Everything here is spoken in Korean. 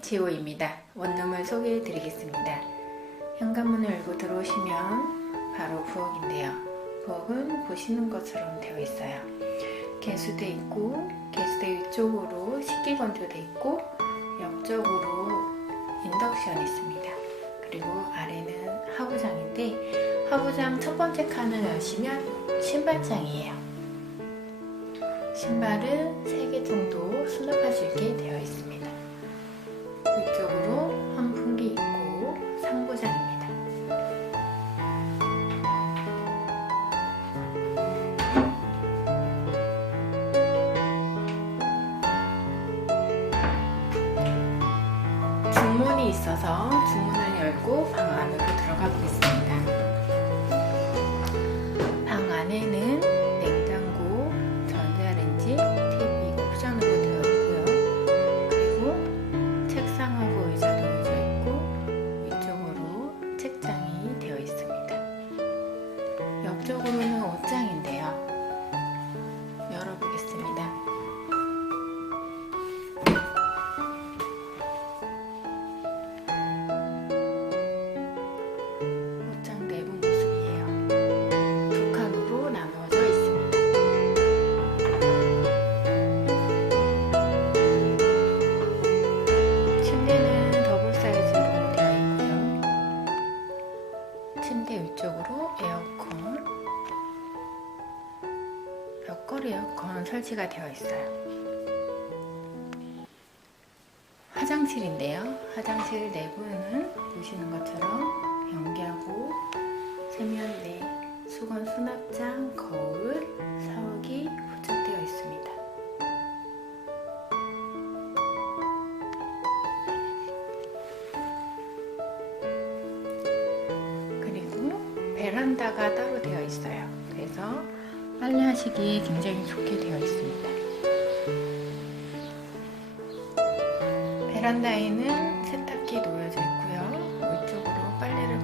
지호입니다. 원룸을 소개해 드리겠습니다. 현관문을 열고 들어오시면 바로 부엌인데요. 부엌은 보시는 것처럼 되어 있어요. 개수대 있고 개수대 위쪽으로 식기건조대 있고 옆쪽으로 인덕션 있습니다. 그리고 아래는 하부장인데 하부장 첫 번째 칸을 여시면 신발장이에요. 신발은 3개 정도 상부장입니다. 중문이 있어서 중문을 열고 방 안으로 들어가 보겠습니다. 옆쪽으로는 옷장인데요. 열어보겠습니다. 옷장 내부 모습이에요. 두 칸으로 나누어져 있습니다. 침대는 더블 사이즈로 되어 있고요. 침대 위쪽으로 에어컨, 벽걸이 에어컨 설치가 되어 있어요. 화장실인데요. 화장실 내부는 보시는 것처럼 변기하고 세면대, 수건 수납장, 거울, 샤워기 부착되어 있습니다. 그리고 베란다가 따로 되어 있어요. 그래서 빨리 하시기에 굉장히 좋게 되어 있습니다. 베란다에는 세탁기 놓여져 있고요. 이쪽으로 빨래를